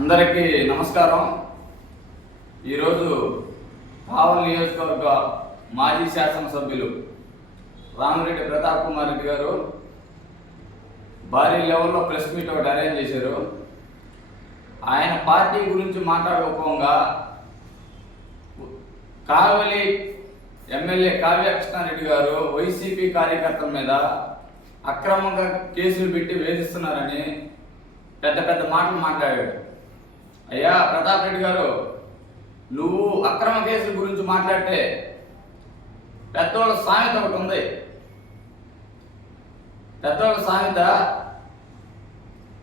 అందరికీ నమస్కారం. ఈరోజు కావల్ నియోజకవర్గ మాజీ శాసనసభ్యులు రామిరెడ్డి ప్రతాప్ కుమార్ రెడ్డి గారు భారీ లెవెల్లో ప్రెస్ మీట్ ఒకటి అరేంజ్ చేశారు. ఆయన పార్టీ గురించి మాట్లాడుకోగా కావలి ఎమ్మెల్యే కావ్య కృష్ణారెడ్డి గారు వైసీపీ కార్యకర్తల మీద అక్రమంగా కేసులు పెట్టి వేధిస్తున్నారని పెద్ద పెద్ద మాటలు మాట్లాడాడు అయ్యా ప్రతాప్ రెడ్డి గారు నువ్వు అక్రమ కేసుల గురించి మాట్లాడితే పెద్దోళ్ళ సామెత ఒకటి ఉంది. పెద్దోళ్ళ సామెత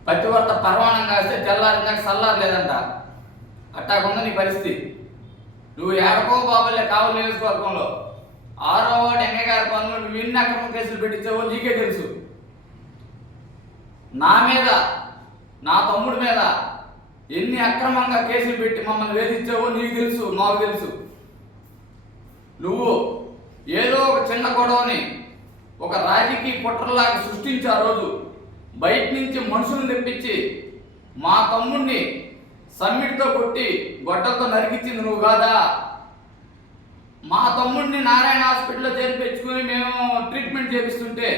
పతివర్త పర్వాణం కాస్తే తెల్లారిందాక సల్లారు లేదంట. అట్టాకుంది నీ పరిస్థితి. నువ్వు ఏడకో బాబులే కావు నియోజకవర్గంలో. ఆరో వాడు ఎంగగారి పనులు నువ్వు ఎన్ని అక్రమ కేసులు పెట్టించావో నీకే తెలుసు. నా మీద నా తమ్ముడి మీద ఎన్ని అక్రమంగా కేసులు పెట్టి మమ్మల్ని వేధించావో నీకు తెలుసు మాకు తెలుసు. నువ్వు ఏదో ఒక చిన్న గొడవని ఒక రాజకీయ కుట్రలాగా సృష్టించి ఆ రోజు బయట నుంచి మనుషులను తెప్పించి మా తమ్ముడిని సమ్మిట్తో కొట్టి గొడ్డలతో నరికించింది నువ్వు కాదా? మా తమ్ముడిని నారాయణ హాస్పిటల్లో చేర్పించుకుని మేము ట్రీట్మెంట్ చేపిస్తుంటే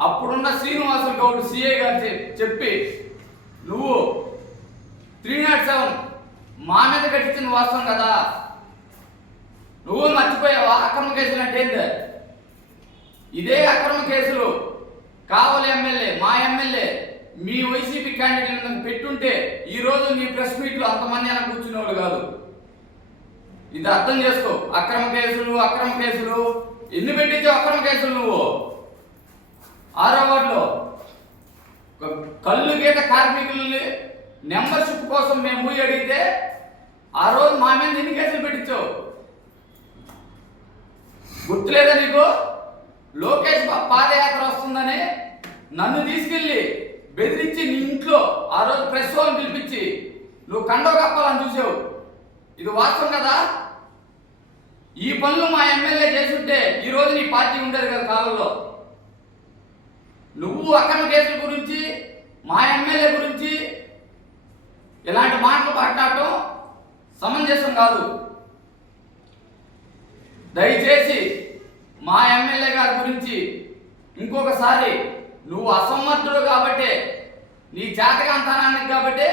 అప్పుడున్న శ్రీనివాసులు గౌడ్ సిఏ గారు చెప్పి నువ్వు త్రీ నాట్ సెవెన్ మా మీద కట్టించిన వాస్తవం కదా. నువ్వు మర్చిపోయావా? అక్రమ కేసులు అంటే ఇదే అక్రమ కేసులు. కావలి ఎమ్మెల్యే మా ఎమ్మెల్యే మీ వైసీపీ క్యాండిడేట్ పెట్టుంటే ఈ రోజు నీ ప్రెస్ మీట్లో అంతమంది అని కూర్చునేవాళ్ళు కాదు. ఇది అర్థం చేసుకో. అక్రమ కేసులు అక్రమ కేసులు. ఎన్ని పెట్టించావు అక్రమ కేసులు నువ్వు? ఆరో వార్డులో. కళ్ళు గీత కార్మికుల్ని మెంబర్షిప్ కోసం మేము అడిగితే ఆ రోజు మా మీద ఎన్ని కేసులు పెట్టించావు గుర్తులేదా నీకు? లోకేష్ పాదయాత్ర వస్తుందని నన్ను తీసుకెళ్ళి బెదిరించి నీ ఇంట్లో ఆ రోజు ప్రెస్ వాళ్ళని పిలిపించి నువ్వు కండవ కప్పాలని చూసావు. ఇది వాస్తవం కదా? ఈ పనులు మా ఎమ్మెల్యే చేస్తుంటే ఈ రోజు నీ పార్టీ ఉండేది కదా కాలంలో. నువ్వు అక్రమ కేసుల గురించి ఇలాంటి మాటలు మాట్లాడటం సమంజసం కాదు. దయచేసి మా ఎమ్మెల్యే గారి గురించి ఇంకొకసారి నువ్వు అసమర్థుడు కాబట్టే నీ జాతకంతానానికి కాబట్టే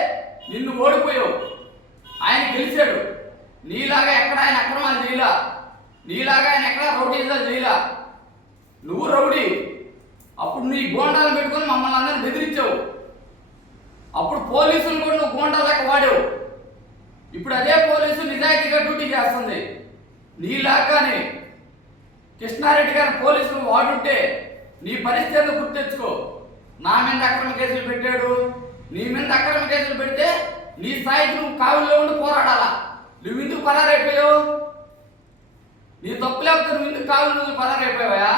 నిన్ను ఓడిపోయావు. ఆయన గెలిచాడు. నీలాగా ఎక్కడ ఆయన అక్రమాలు చేయలా? నీలాగా ఆయన ఎక్కడ రౌడీజాలు చేయలా? నువ్వు రౌడీ. అప్పుడు నీ గోండాలు పెట్టుకొని మమ్మల్ని అందరిని బెదిరించావు. అప్పుడు పోలీసులు కూడా నువ్వు గోండాలకు వాడావు. ఇప్పుడు అదే పోలీసు నిజాయితీగా డ్యూటీ చేస్తుంది. నీలాగానే కృష్ణారెడ్డి గారు పోలీసులు వాడుంటే నీ పరిస్థితి గుర్తెచ్చుకో నా మీద అక్రమ కేసులు పెట్టాడు. నీ మీద అక్రమ కేసులు పెడితే నీ స్థాయికి నువ్వు కావుల్లో ఉండి పోరాడాలా? నువ్వు ఎందుకు పరారైపోయావు? నీ తప్పు లేకపోతే నువ్వు ఎందుకు కావులు నువ్వు పరారైపోయావా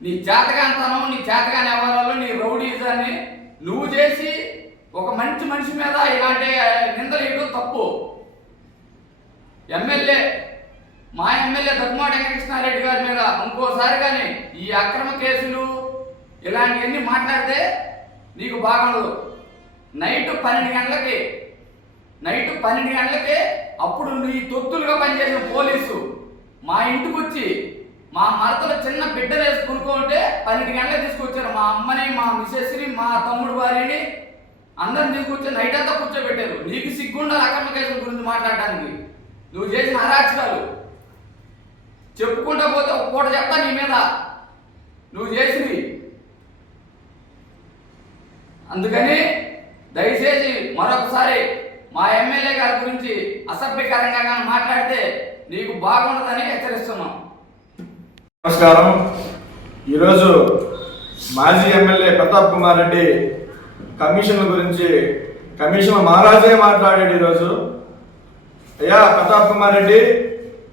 నీ చేతగాంతనం నీ చేతగాని వ్యవహారాలు నీ రౌడీజాన్ని నువ్వు చేసి ఒక మంచి మనిషి మీద ఇలాంటి నిందలు వేయడం తప్పు. ఎమ్మెల్యే మా ఎమ్మెల్యే దగ్గుమాటి వెంకటకృష్ణారెడ్డి గారి మీద ఇంకోసారి కానీ ఈ అక్రమ కేసులు ఇలాంటివన్నీ మాట్లాడితే నీకు బాగుండదు. నైట్ పన్నెండు గంటలకి నైట్ పన్నెండు గంటలకి అప్పుడు నీ తొత్తులుగా పనిచేసిన పోలీసు మా ఇంటికి వచ్చి మా మరతలు చిన్న బిడ్డలు వేసి కొనుక్కుంటే పన్నెండు గంటలకు తీసుకొచ్చారు. మా అమ్మని మా మిసెస్ని మా తమ్ముడు భార్యని అందరిని తీసుకొచ్చి నైట్ అంతా కూర్చోబెట్టారు. నీకు సిగ్గుండాలి అక్రమ కేసుల గురించి మాట్లాడడానికి నువ్వు చేసిన అరాచకాలు. చెప్పుకుంటా పోతే ఒక పూట చెప్తా నీ మీద. నువ్వు చేసినవి. అందుకని దయచేసి మరొకసారి మా ఎమ్మెల్యే గారి గురించి అసభ్యకరంగా కానీ మాట్లాడితే నీకు బాగుండదని హెచ్చరిస్తున్నాం. నమస్కారం. ఈరోజు మాజీ ఎమ్మెల్యే ప్రతాప్ కుమార్ రెడ్డి కమిషన్ల గురించి కమిషన్ మహారాజే మాట్లాడాడు ఈరోజు. అయ్యా ప్రతాప్ కుమార్ రెడ్డి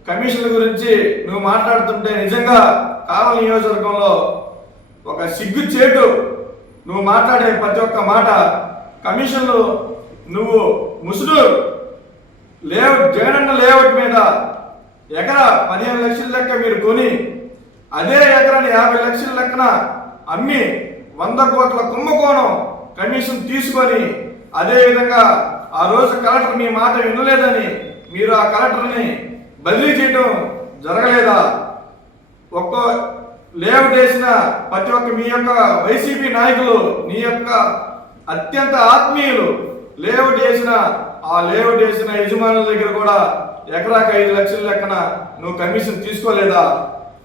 కమిషన్ల గురించి నువ్వు మాట్లాడుతుంటే నిజంగా కావలి నియోజకవర్గంలో ఒక సిగ్గు చేటు నువ్వు మాట్లాడే ప్రతి ఒక్క మాట కమిషన్లు నువ్వు ముసుడు లేఅవుట్ జగనన్న లేఅవుట్ మీద ఎకరా పదిహేను లక్షల లెక్క మీరు కొని అదే ఎకరాన్ని యాభై లక్షల లెక్కన అమ్మి వంద కోట్ల కుంభకోణం కమిషన్ తీసుకొని అదేవిధంగా ఆ రోజు కలెక్టర్ మీ మాట వినలేదని మీరు ఆ కలెక్టర్ని బదిలీ చేయడం జరగలేదా? ఒక్క లేఅవుట్ వేసిన ప్రతి ఒక్క మీ యొక్క వైసీపీ నాయకులు నీ యొక్క అత్యంత ఆత్మీయులు లేఅవుట్ వేసిన ఆ లేఅవుట్ వేసిన యజమానుల దగ్గర కూడా ఎకరాకి ఐదు లక్షల లెక్కన నువ్వు కమిషన్ తీసుకోలేదా?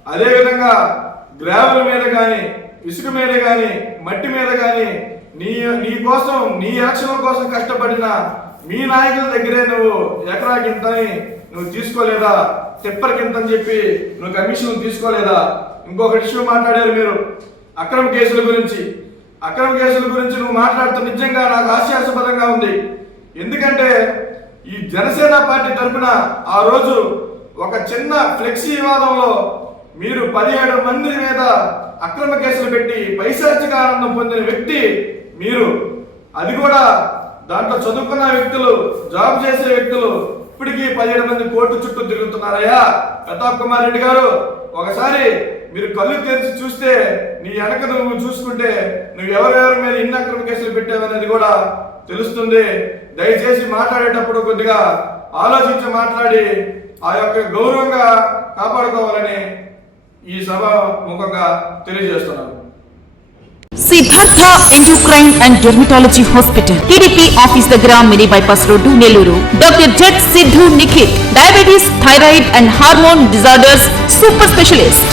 అదేవిధంగా గ్రావెల్ మీద కానీ ఇసుక మీద కానీ మట్టి మీద కానీ నీ నీ కోసం నీ ఎలక్షన్ల కోసం కష్టపడిన మీ నాయకుల దగ్గరే నువ్వు ఎకరాకి ఇంతని నువ్వు తీసుకోలేదా? తిప్పర్ ఇంత అని చెప్పి నువ్వు కమిషన్ తీసుకోలేదా? ఇంకొక విషయం మాట్లాడారు మీరు. అక్రమ కేసుల గురించి. అక్రమ కేసుల గురించి నువ్వు మాట్లాడుతూ నిజంగా నాకు హాస్యాస్పదంగా ఉంది. ఎందుకంటే ఈ జనసేన పార్టీ తరఫున ఆ రోజు ఒక చిన్న ఫ్లెక్సీ వివాదంలో మీరు పదిహేడు మంది మీద అక్రమ కేసులు పెట్టి పైశాచిక ఆనందం పొందిన వ్యక్తి మీరు. అది కూడా దాంట్లో చదువుకున్న వ్యక్తులు జాబ్ చేసే వ్యక్తులు ఇప్పటికీ పదిహేడు మంది కోర్టు చుట్టూ తిరుగుతున్నారయ్యా. ప్రతాప్ కుమార్ రెడ్డి గారు ఒకసారి మీరు కళ్ళు తెరిచి చూస్తే నీ వెనక నువ్వు చూసుకుంటే నువ్వు ఎవరెవరి మీద ఇన్ని అక్రమ కేసులు పెట్టావనేది కూడా తెలుస్తుంది. దయచేసి మాట్లాడేటప్పుడు కొద్దిగా ఆలోచించి మాట్లాడి ఆ యొక్క గౌరవంగా కాపాడుకోవాలి ఈ సభ ముఖంగా తెలియజేస్తున్నాను. Siddhartha endocrine and dermatology hospital TDP office దగ్గర mini bypass road Nellore. Doctor Z Siddhu Nikhit diabetes thyroid and hormone disorders super specialist.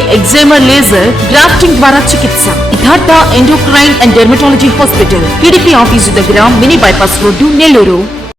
Excimer laser grafting ద్వారా చికిత్స. Siddhartha endocrine and dermatology hospital TDP office దగ్గర mini bypass road Nellore